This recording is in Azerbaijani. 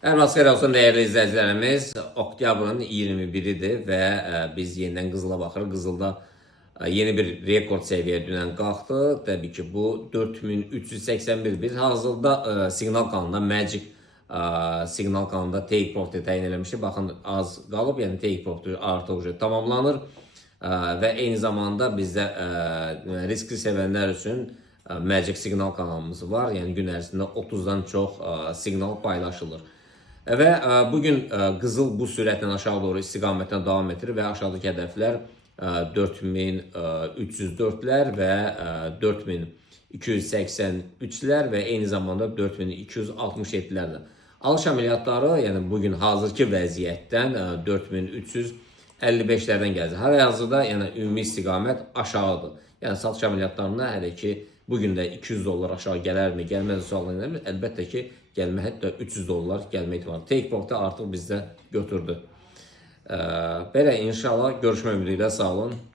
Hər vaxt xeyir olsun dəyərli izləyicilərimiz. Oktyabrın 21-idir və biz yenidən qızıla baxırıq. Qızılda yeni bir rekord səviyyəyə dünən qalxdı. Təbii ki, bu 4381. Biz hazırda Signal kanalında Magic Signal kanalında take profit təyin eləmişdik. Baxın az qalıb, yəni take profit artıq tamamlanır. Və eyni zamanda bizdə riskli sevənlər üçün Magic Signal kanalımız var. Yəni gün ərzində 30-dan çox siqnal paylaşılır. Və bugün qızıl bu sürətlə aşağı doğru istiqamətlə davam edir və aşağıdakı hədəflər 4304-lər və 4283-lər və eyni zamanda 4267-lərdir. Alış əməliyyatları, yəni bugün hazırki vəziyyətdən 4355-lərdən gəlir. Hal-hazırda yəni ümumi istiqamət aşağıdır. Yəni satış əməliyyatlarında hələ ki bugün də $200 aşağı gələrmi, gəlməz suallarına əlbəttə ki gəlmə, hətta $300 gəlmə ihtimali. Take profit artıq bizdə götürdü. Belə inşallah görüşmək ümidi ilə sağ olun.